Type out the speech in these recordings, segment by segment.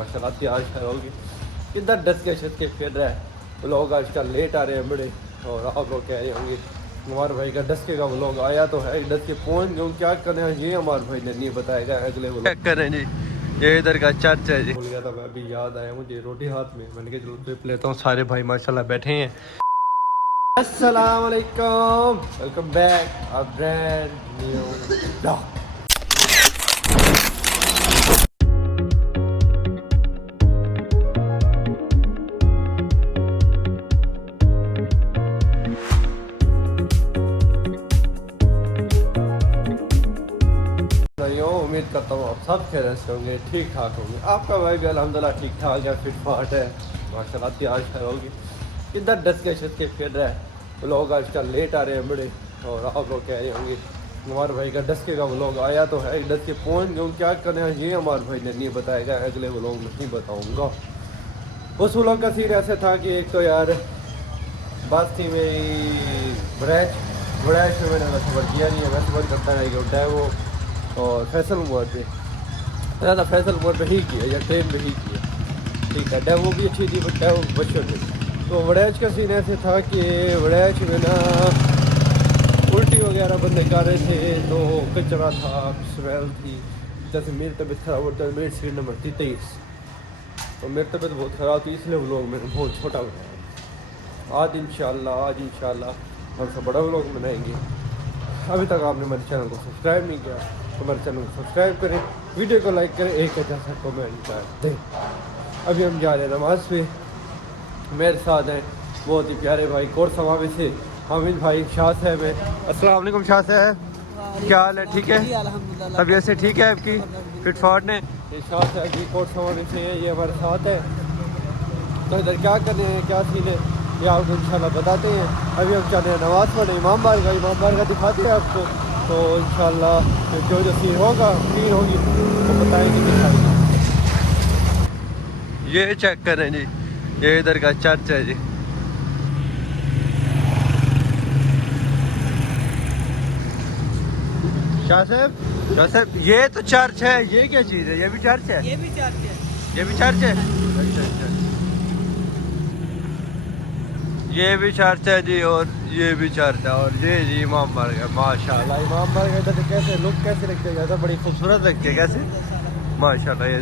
माशाल्लाह तैयार होगी किधर डस के छत के फिर रहा है। लोग आजकल लेट आ रहे हैं बड़े, और आप लोग कह रहे होंगे हमारे भाई का डस्के का व्लॉग आया तो है, डस के पहुँच गए क्या करें ये हमारे भाई ने नहीं बताएगा। अगले व्लॉग करें जी, ये इधर का चर्च है जी। भूल गया था मैं, अभी याद आया मुझे रोटी हाथ में, मैंने कहा चलो ट्रिप लेता हूँ। सारे भाई माशाल्लाह बैठे हैं। अस्सलाम वालेकुम, welcome back a brand new vlog. उम्मीद करता हूँ आप सब खैरियत से होंगे, ठीक ठाक होंगे। आपका भाई भी अल्हम्दुलिल्लाह ठीक ठाक है, फिट फाट है माशाल्लाह तैयार होगी किधर डस के छत के फिर रहा है। लोग आजकल लेट आ रहे हैं बड़े, और आप लोग कह रहे होंगे हमारे भाई का डस्के का व्लॉग आया तो है, डस के पहुँच गए क्या करें ये हमारे भाई ने नहीं बताएगा। अगले व्लॉग में नहीं बताऊँगा। उस व्लॉग का सीन ऐसे था कि एक तो यार बस थी मेरी ब्रैच में, मैंने सफ़र किया नहीं है। मैं सफ़र करता है कि डैवो और फैसल मोड़ पे, ज़्यादा फैसल मोड़ पे ही किया या ट्रेन पे ही किया, ठीक है। डैवो भी अच्छी थी बट डैवो बच्चों थी। तो वड़ैच का सीन ऐसे था कि वड़ैच में ना उल्टी वगैरह बंदे कर रहे थे, तो कचरा था, स्मेल थी। जैसे मेरी तबीयत ख़राब होती है, मेरी सीट नंबर थी 23, तो मेरी तबीयत बहुत ख़राब थी, इसलिए व्लॉग मैंने बहुत छोटा बनाया। आज इंशाल्लाह हम सब बड़ा व्लॉग बनाएंगे। अभी तक आपने मेरे चैनल को सब्सक्राइब नहीं किया तो मेरे चैनल को सब्सक्राइब करें, वीडियो को लाइक करें, एक अच्छा सा कमेंट कर दें। अभी हम जा रहे हैं नमाज पे। मेरे साथ हैं बहुत ही प्यारे भाई कोर्स समावे से हामिद भाई, शाह साहब है। अस्सलाम वालेकुम शाह साहब, क्या हाल है? ठीक है, तबीयत से ठीक है आपकी? फिट फाट ने ये शाह साहब जी कोर्स समावे से हैं, ये हमारे साथ है। तो इधर क्या करने हैं, क्या सीन है, ये आपको इंशाल्लाह बताते हैं। अभी हम चल रहे हैं नमाज़ पढ़े, इमाम बारगाह दिखाते हैं आपको। तो इंशाल्लाह जो सीन होगा, सीन होगी तो बताएंगे, दिखाएंगे। ये चेक करें जी, ये इधर का चर्च है जी। शाह साहब ये तो चर्च है, ये क्या चीज़ है? ये भी चर्च है? ये भी चर्च है। ये भी चर्च है? अच्छा। ये भी चर्च है जी, और ये भी चर्च है, और ये जी इमाम बारगाह। माशाल्लाह इमाम बारगाह इधर कैसे लुक कैसे लगते हैं, ज़्यादा बड़ी खूबसूरत लगती है कैसे, माशाल्लाह। ये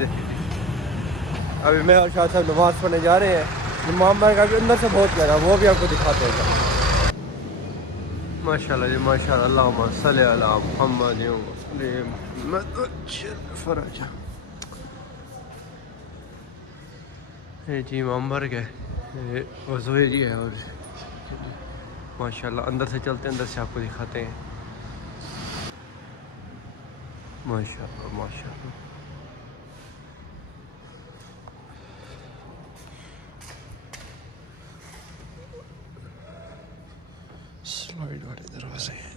अभी मैं और शाह साहब नमाज़ पढ़ने जा रहे हैं। इमाम बारगाह भी अंदर से बहुत प्यारा, वो भी आपको दिखाते हैं माशाल्लाह जी माशाल्लाह। अल्लाहुम्मा सल्ली अला मुहम्मद फराजा। ये जी इमाम बारगाह, ये वज़ू जी है, और माशाल्लाह अंदर से चलते हैं, अंदर से आपको दिखाते हैं। माशाल्लाह स्लाइड वाले दरवाजे हैं।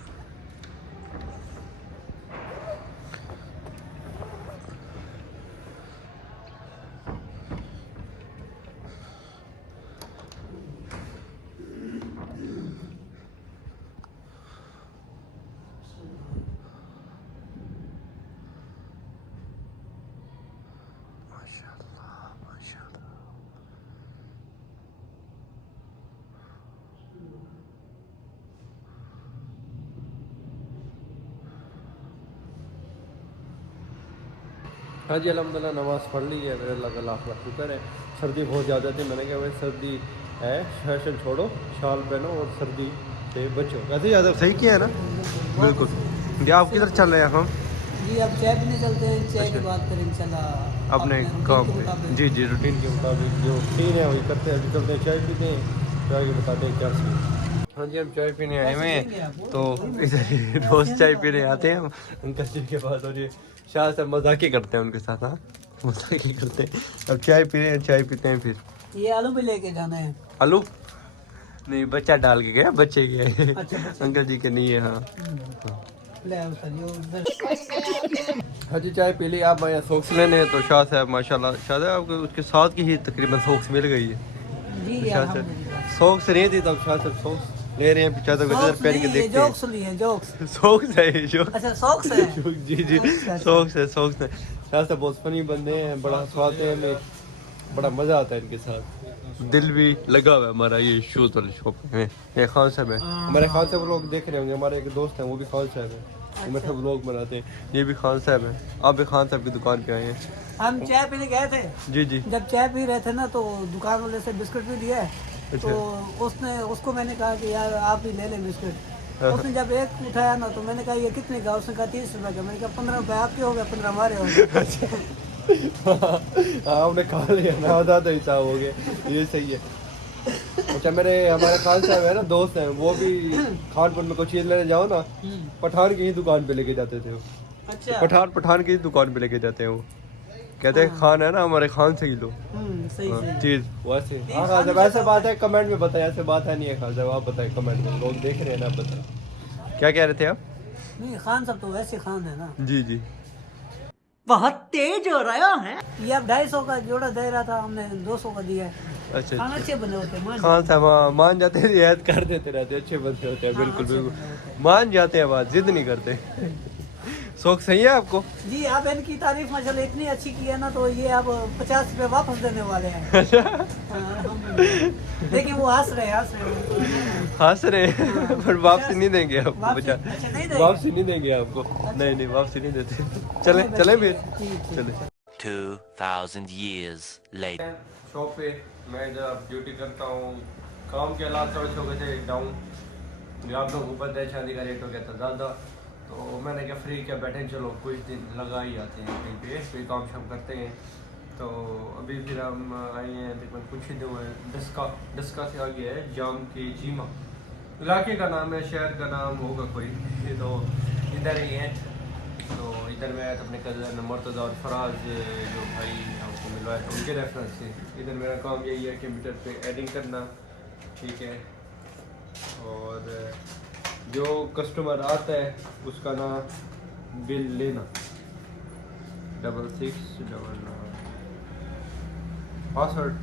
हाँ जी अल्हम्दुलिल्लाह नमाज़ पढ़ ली है, मेरे अल्लाह का लाख लाख शुक्र है। सर्दी बहुत ज़्यादा थी, मैंने कहा भाई सर्दी है, फैशन छोड़ो, शाल पहनो और सर्दी से बचो। वैसे ज़्यादा सही किया है ना, बिल्कुल। जी आप किधर चल रहे हैं? हम जी अब चाय पीने चलते हैं, चाय के बाद फिर इंशाल्लाह अपने काम पे। जी रूटीन के मुताबिक जो सीन है वही करते हैं। अभी चलते हैं चाय पीते हैं, चाय के बताते हैं क्या सीन। हाँ जी हम चाय पीने आए हुए हैं, तो इधर रोज़ चाय पीने आते हैं हम अंकल जी के पास, और ये शाह से मजाक ही करते हैं उनके साथ। हाँ मजाक ही करते हैं। अब चाय पी रहे हैं, चाय पीते हैं फिर। ये आलू भी लेके जाना है। आलू नहीं, बच्चा डाल के गया, बच्चे के अच्छा अंकल जी के नहीं है। हाँ हाँ जी चाय पी ली। आप यहाँ सोक्स लेने हैं, तो शाह साहब माशाल्लाह, शाह साहब आपको उसके साथ की ही तकरीबन सोक्स मिल गई है। जी शाह साहब सोक्स नहीं थी तब, शाह साहब सोक्स ले रहे हैं, पीछा तो पहन के देखते हैं। जोक्स सोक्स है जो, अच्छा सॉक्स है। जी अच्छा। सोक्स है। ऐसे बहुत फनी बंदे हैं, बड़ा हंसवाते हैं हमें, बड़ा मज़ा आता है इनके साथ। दिल भी लगा हुआ है हमारा ये शूज़ वाली शॉप में। ये खान साहब है, हमारे खान साहब लोग देख रहे होंगे, हमारे एक दोस्त हैं वो भी खान साहब हैं, वो मेरे लोग बनाते हैं। ये भी खान साहब है। आप भी खान साहब की दुकान पे आए हैं? हम चाय पीने गए थे। जी जी। जब चाय पी रहे थे ना तो दुकान वाले से बिस्कुट भी दिया। अच्छा। तो उसको मैंने कहा कि यार आप ही ले लें बिस्कुट। उसने जब एक उठाया ना तो मैंने कहा ये कितने का? उसने कहा 30 रुपए का। मैंने कहा 15 रुपए आपके हो गए, 15 हमारे हो गए। हाँ हमने खा लिया ना, ज़्यादा हिसाब हो गया, ये सही है। अच्छा मेरे हमारे खान साहब है ना, दोस्त हैं, वो भी खानपुर में कोई चीज़ लेने जाओ ना, पठान की ही दुकान पे लेके जाते थे वो। अच्छा। पठान की दुकान पे लेके जाते हैं वो। कहते हैं खान है ना हमारे खान से ही लो सही। चीज़। वैसे हाँ खान साहब ऐसे बात है, कमेंट में बताएं, ऐसे बात है नहीं है खान साहब, आप बताएं कमेंट में, लोग देख रहे हैं ना, आप बताएं क्या कह रहे थे आप? नहीं, खान साहब तो वैसे खान है ना। जी जी। बहुत तेज हो रहा है ये। अब 250 का जोड़ा दे रहा था, हमने 200 का दिया है। अच्छा खाना अच्छे बने होते हैं, मान खान साहब हाँ, मान जाते हैं, रियायत कर देते रहते, अच्छे बंदे होते हैं। बिल्कुल बिल्कुल मान जाते हैं, बात जिद नहीं करते। शौक सही है आपको? जी। आप इनकी तारीफ माशाल्लाह इतनी अच्छी की है ना, तो ये अब 50 रुपए वापस देने वाले हैं। देखिए वो हंस रहे हंस रहे हैं, पर वापसी नहीं देंगे आपको। वापसी- अच्छा, नहीं देंगे? वापसी नहीं देंगे आपको। नहीं नहीं वापसी नहीं देते। चले चले फिर चले। 2000 years later. शॉप पे मैं जब ड्यूटी करता हूँ, काम के हालात थोड़े छोटे थे डाउन, आप लोग ऊपर दे शादी का रेट हो गया था ज़्यादा, तो मैंने क्या फ्री क्या बैठे, चलो कुछ दिन लगा ही आते हैं कहीं पे, कोई काम शाम करते हैं। तो अभी फिर हम आए हैं तकरीबन कुछ ही दिन हुए, डस्का से आ गया है जाम के चीमा, इलाके का नाम है, शहर का नाम होगा कोई, तो इधर ही है। तो इधर मैं अपने कज़न मुर्तज़ा और फराज जो भाई आपको मिलवाया था उनके रेफरेंस से, इधर मेरा काम यही है कंप्यूटर पे एडिंग करना, ठीक है। और जो कस्टमर आता है उसका ना बिल लेना, 6699 पासवर्ड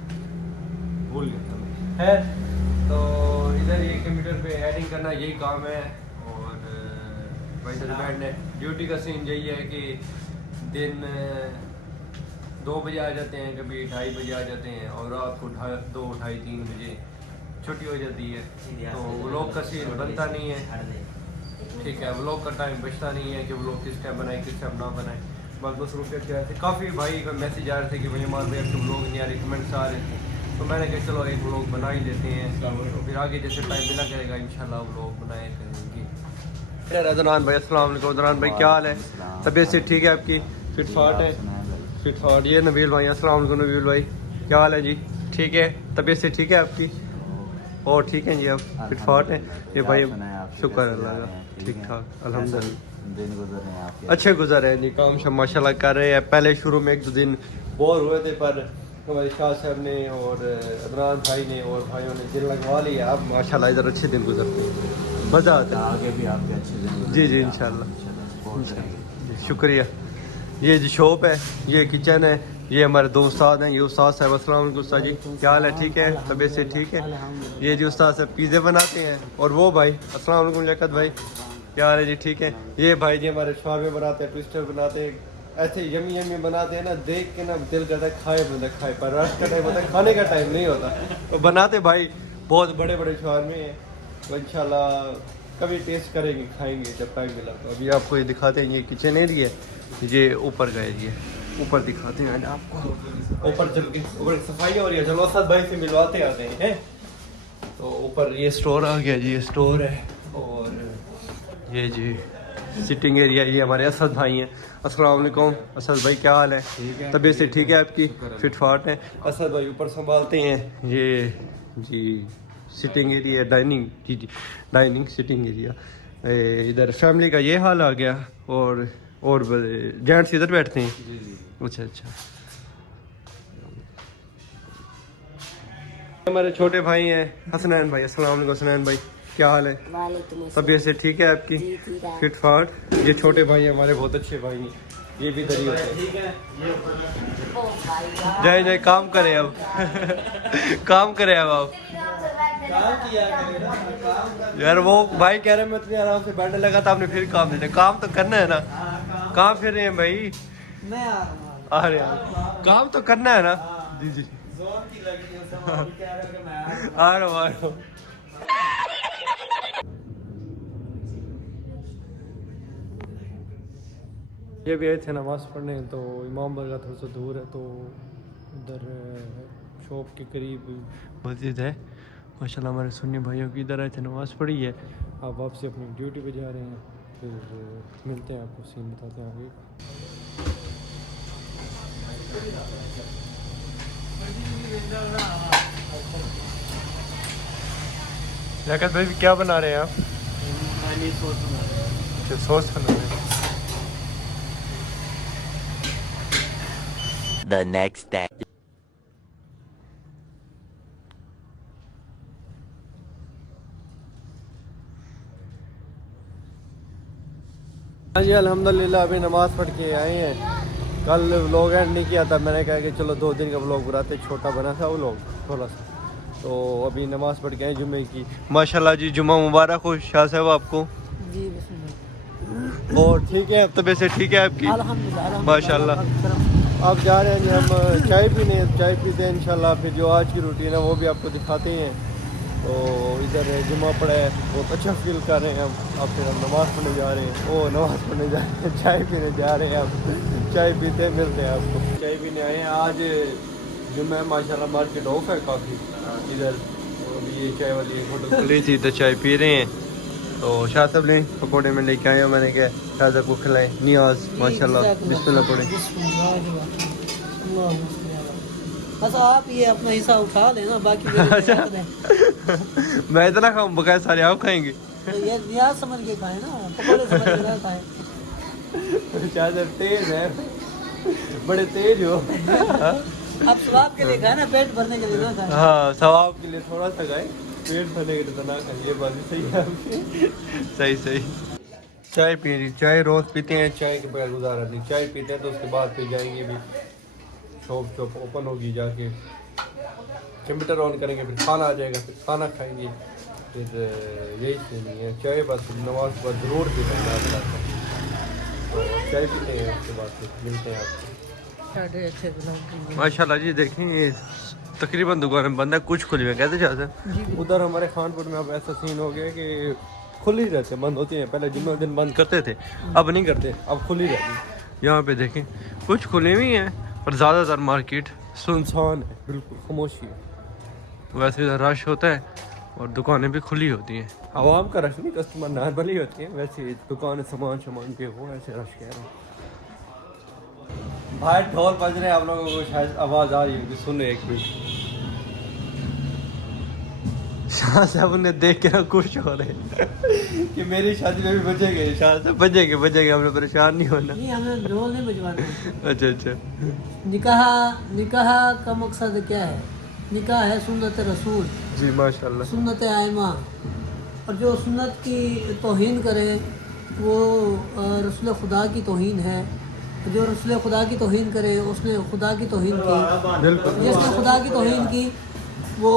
भूल गया था मैं, है। तो इधर ये कंप्यूटर पे एडिंग करना यही काम है। और भाई हस्बैंड ने ड्यूटी का सीन यही है कि दिन 2 बजे आ जाते हैं, कभी 2:30 बजे आ जाते हैं, और रात को 2, 2:30, 3 बजे छुट्टी हो जाती है। तो व्लॉग का सीन बनता नहीं है, ठीक है, व्लॉग का टाइम बचता नहीं है कि व्लॉग किस टाइम बनाए किस टाइम ना बनाए, बस मसरूफियत क्या है। काफ़ी भाई का मैसेज आ रहे थे कि भैया मान भाई आपके व्लॉग नहीं आ रहे, कमेंट्स आ रहे थे, तो मैंने कहा चलो एक व्लॉग बना ही देते हैं, तो फिर आगे जैसे टाइम मिला करेगा इंशाल्लाह व्लॉग बनाए करेंगे। अदनान भाई अस्सलाम वालेकुम। अदनान भाई क्या हाल है? तबीयत से ठीक है आपकी? फिट फाट है? फिट फाट। ये नबील भाई अस्सलाम वालेकुम। नबील भाई क्या हाल है जी? ठीक है, तबीयत से ठीक है आपकी? और ठीक है जी, आप फिट फाट हैं? ये भाई शुक्र अल्लाह का, ठीक ठाक अल्हम्दुलिल्लाह। दिन गुजर रहे हैं आपके? अच्छे गुजर रहे हैं जी, काम शाम माशाल्लाह कर रहे हैं। पहले शुरू में 1-2 दिन बोर हुए थे, पर हमारे शाह साहब ने और अदनान भाई ने और भाइयों ने दिल लगवा लिया, अब माशाल्लाह इधर अच्छे दिन गुजरते हैं, मज़ा आता है। आगे भी आपके अच्छे दिन गुजरें। जी जी इंशाल्लाह, शुक्रिया। ये जी शॉप है, ये किचन है, ये हमारे दो उस्ताद हैं, ये उस्ताद साहब अस्सलाम वालेकुम उस्ताद जी, क्या हाल है? ठीक है, तबीयत से ठीक है? ये जी उस्ताद साहब पिज़्ज़े बनाते हैं, और वो भाई अस्सलाम वालेकुम लियाकत भाई क्या हाल है जी? ठीक है। ये भाई जी हमारे शवारमे बनाते हैं, ट्विस्टर बनाते हैं, ऐसे यमी यमी बनाते हैं ना, देख के ना दिल करता है खाए बंदा खाए, पर रश का टाइम होता है, खाने का टाइम नहीं होता। तो बनाते भाई बहुत बड़े बड़े शवारमे हैं, तो इंशाल्लाह कभी टेस्ट करेंगे, खाएंगे जब टाइम मिला। तो अभी आपको ये दिखाते हैं, ये किचन एरिया, ये ऊपर का एरिया, ऊपर दिखाते हैं आपको, ऊपर चल के ऊपर सफाई हो रही है, चलो असद भाई से मिलवाते आते हैं। तो ऊपर ये स्टोर आ गया जी, ये स्टोर है, और ये जी सिटिंग एरिया, ये हमारे असद भाई हैं। अस्सलाम वालेकुम असद भाई क्या हाल है? तबीयत से ठीक है आपकी? फिट फाट है? असद भाई ऊपर संभालते हैं ये जी सिटिंग एरिया, डाइनिंग जी जी डाइनिंग सिटिंग एरिया। इधर फैमिली का ये हाल आ गया, और जेंट्स इधर बैठते हैं? जी जी। अच्छा अच्छा। हमारे छोटे भाई हैं हसनैन भाई, अस्सलाम वालेकुम हसनैन भाई क्या हाल है? तबीयत से ठीक है आपकी? फिट फाट। ये छोटे भाई हैं हमारे, बहुत अच्छे भाई हैं, ये भी दरी होते हैं। जय जय काम करें अब काम करें अब आप यार, वो भाई कह रहे हैं मैं इतने आराम से बैठने लगा था, आपने फिर काम दे दिया। काम तो करना है ना, काम फिर रहे हैं भाई, मैं आ रहा हूँ। आ रहे हैं, काम तो करना है ना। जी जी जोर की लगी है सब, अभी कह रहे हो कि मैं आ रहा हूँ। आ रहा हूँ आ रहा हूँ। ये भी आए थे नमाज़ पढ़ने, तो इमाम बारगाह थोड़ा सा दूर है, तो इधर शॉप के करीब मस्जिद है माशाल्लाह। हमारे सुन्नी भाइयों की इधर आए थे, नमाज़ पढ़ी है, आप वापसी अपनी ड्यूटी पे जा रहे हैं। फिर मिलते हैं, आपको सीन बताते हैं आगे। लियाकत भाई क्या बना रहे हैं आप? अच्छा, सॉस बना रहे हैं। The next day. हाँ जी अल्हम्दुलिल्लाह अभी नमाज़ पढ़ के आए हैं। कल व्लॉग एंड नहीं किया था, मैंने कहा कि चलो 2 दिन का व्लॉग बनाते, छोटा बना था व्लॉग थोड़ा सा। तो अभी नमाज़ पढ़ के आए जुम्मे की। माशाल्लाह जी, जुम्मा मुबारक हो शाह साहब आपको। जी बिस्मिल्लाह। और ठीक है, अब तो वैसे ठीक है आपकी अल्हम्दुलिल्लाह माशाल्लाह। अब जा रहे हैं जी हम चाय पीने, चाय पीते हैं इंशाल्लाह। फिर जो आज की रूटीन है वो भी आपको दिखाते हैं। तो इधर जुम्मा पड़ा है, बहुत अच्छा फील कर रहे हैं हम। अब फिर हम नमाज़ पढ़ने जा रहे हैं, ओ नमाज़ पढ़ने जा रहे हैं, चाय पीने जा रहे हैं हम। चाय पीते हैं, मिलते हैं आपको। चाय पीने आए हैं, आज जुम्मा माशाल्लाह मार्केट ऑफ है काफ़ी इधर। तो अभी ये चाय वाली एक होटल खुली थी तो चाय पी रहे हैं। तो शाह साहब ने पकौड़े में लेके आए हैं, मैंने कहा शाह साहब को खिलाएं। नियाज माशाल्लाह, बिस्मिल्लाह पढ़े। बस आप ये अपना हिस्सा उठा लेना, बाकी मेरे अच्छा। को रख दें। मैं इतना खाऊं, बकाया सारे आप खाएंगे। तो ये नियाज समझ के खाए ना, पकौड़े समझ के ना खाए। शाह साहब तेज है, बड़े तेज हो। आप स्वाद के लिए खाए ना, पेट भरने के लिए ना खाए। हाँ सवाब के लिए थोड़ा सा खाए, पेट भरने के लिए तो ना खाए। ये बात भी सही है आपकी। सही सही। चाय पी रही, चाय रोज पीते हैं। चाय के बगैर गुजारा नहीं। चाय पीते हैं तो उसके बाद फिर जाएंगे भी, शॉप ओपन होगी, जाके कंप्यूटर ऑन करेंगे, फिर खाना आ जाएगा, फिर खाना खाएंगे। फिर यही सीन नहीं है। चाय बस नमाज के बाद ज़रूर पीते हैं। तो चाय पीते हैं, उसके बाद फिर मिलते हैं आपको। माशाल्लाह जी, देखें ये तकरीबन दुकान बंद है, कुछ खुली हुई है, कहते चाहते हैं। उधर हमारे खानपुर में अब ऐसा सीन हो गया कि खुली रहते हैं, बंद होती हैं। पहले जुम्मे दिन बंद करते थे, अब नहीं करते, अब खुली रहती है। यहाँ पे देखें कुछ खुली हुई हैं, पर ज़्यादातर मार्केट सुनसान है, बिल्कुल खामोशी है। वैसे इधर रश होता है और दुकानें भी खुली होती हैं। आवाम का रश नहीं, कस्टमर नॉर्मल ही होती है। वैसे दुकान सामान पे हो, ऐसे रश कह रहा हूँ। भाई ढोल बज रहे हैं, आप लोगों को शायद आवाज़ आ रही होगी, सुन एक मिनट। शाह साहब ने देख के ना खुश हो रहे कि मेरी शादी में भी बचेंगे। शाह साहब बजेंगे बजेंगे, हमने परेशान नहीं होना। नहीं, हमें ढोल नहीं बजवाना। अच्छा अच्छा। निकाह का मकसद क्या है? निकाह है सुन्नत रसूल, जी माशाल्लाह। सुन्नत आयमा। और जो सुन्नत की तौहीन करे वो रसूल खुदा की तौहीन है। जो रसूल खुदा की तौहीन करे उसने खुदा की तौहीन की। बिल्कुल, जिसने खुदा की तौहीन की वो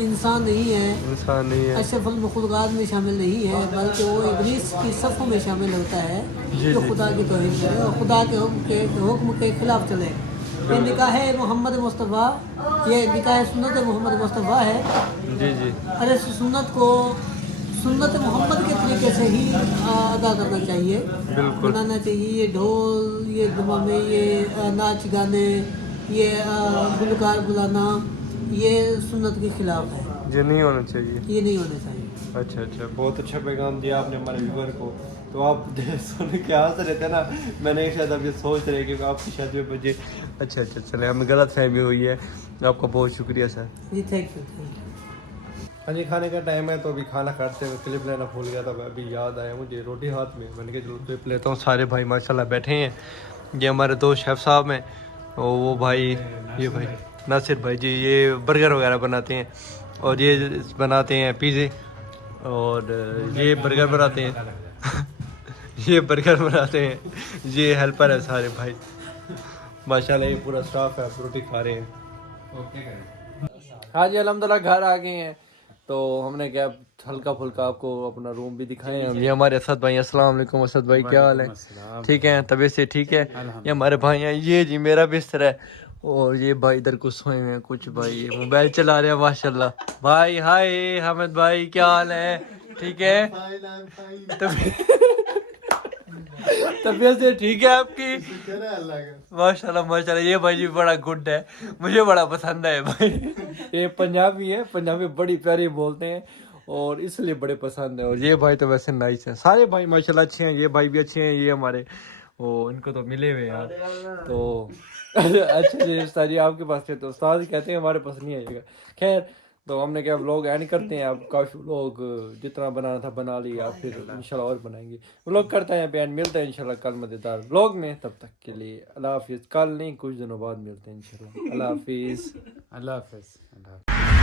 इंसान नहीं है, इंसान नहीं है। अशरफुल मखलूक़ात में शामिल नहीं है, बल्कि वो इब्लीस की सफ़ों में शामिल होता है जो खुदा की तौहीन करे और खुदा के हुक्म के खिलाफ चले। ये निकाह मोहम्मद मुस्तफ़ा, ये निकाह सुन्नत मोहम्मद मुस्तफ़ा है। जी जी। और इस सुन्नत को सुन्नत मोहम्मद के तरीके से ही अदा करना चाहिए, बिल्कुल बनाना चाहिए। ये ढोल, ये जुम्मा में ये नाच गाने, ये गुलकार बुलाना, ये सुन्नत के खिलाफ है। ये नहीं होना चाहिए। ये नहीं होना चाहिए। अच्छा अच्छा। बहुत अच्छा पैगाम दिया आपने हमारे व्यूवर को। तो आप सुन के हंस रहे थे ना, मैंने शायद अब ये सोच रहे कि आपकी शादी में बजे। अच्छा अच्छा, चले, हमें गलत फहमी हुई है। आपका बहुत शुक्रिया सर। Ji thank you. हाँ जी, खाने का टाइम है, तो अभी खाना खाते हुए क्लिप लेना भूल गया था। अभी याद आया मुझे, रोटी हाथ में, मैंने कहा चलो क्लिप लेता हूँ। सारे भाई माशाल्लाह बैठे हैं। ये हमारे दो शेफ़ साहब हैं, और वो भाई, ये भाई नासिर भाई जी, ये बर्गर वगैरह बनाते हैं, और ये बनाते हैं पिज़्ज़े, और ये बर्गर बनाते हैं ये बर्गर बनाते हैं। ये हेल्पर है सारे भाई माशाल्लाह। ये पूरा स्टाफ है, रोटी खा रहे हैं। हाँ जी अल्हम्दुलिल्लाह घर आ गए हैं। तो हमने क्या हल्का फुल्का आपको अपना रूम भी दिखाए हम। ये हमारे असद भाई, अस्सलाम वालेकुम असद भाई, क्या हाल है? ठीक है, तबीयत से ठीक है? ये हमारे भाई हैं, ये जी मेरा बिस्तर है, और ये भाई इधर कुछ सोए हुए हैं, कुछ भाई मोबाइल चला रहे हैं माशाल्लाह। भाई हाय हामिद भाई, क्या हाल है? ठीक है? तबीयत से ठीक है आपकी? माशाल्लाह माशाल्लाह, ये भाई जी बड़ा गुड है, मुझे बड़ा पसंद है भाई। ये पंजाबी है, पंजाबी बड़ी प्यारी बोलते हैं और इसलिए बड़े पसंद है। और ये भाई तो वैसे नाइस है, सारे भाई माशाल्लाह अच्छे हैं, ये भाई भी अच्छे हैं, ये हमारे वो इनको तो मिले हुए यार। तो अच्छा जी उस्ताद जी आपके पास थे, तो उस्ताद जी कहते हैं हमारे पास नहीं आएगा। खैर, तो हमने क्या व्लॉग एंड करते हैं। अब काफ़ी व्लॉग जितना बनाना था बना लिया, फिर इंशाल्लाह और बनाएंगे। व्लॉग करते हैं पे एंड, मिलते हैं इंशाल्लाह कल मज़ेदार व्लॉग में। तब तक के लिए अल्लाह हाफिज़। कल नहीं, कुछ दिनों बाद मिलते हैं इंशाल्लाह। अल्लाह हाफिज़। अल्लाह हाफिज़।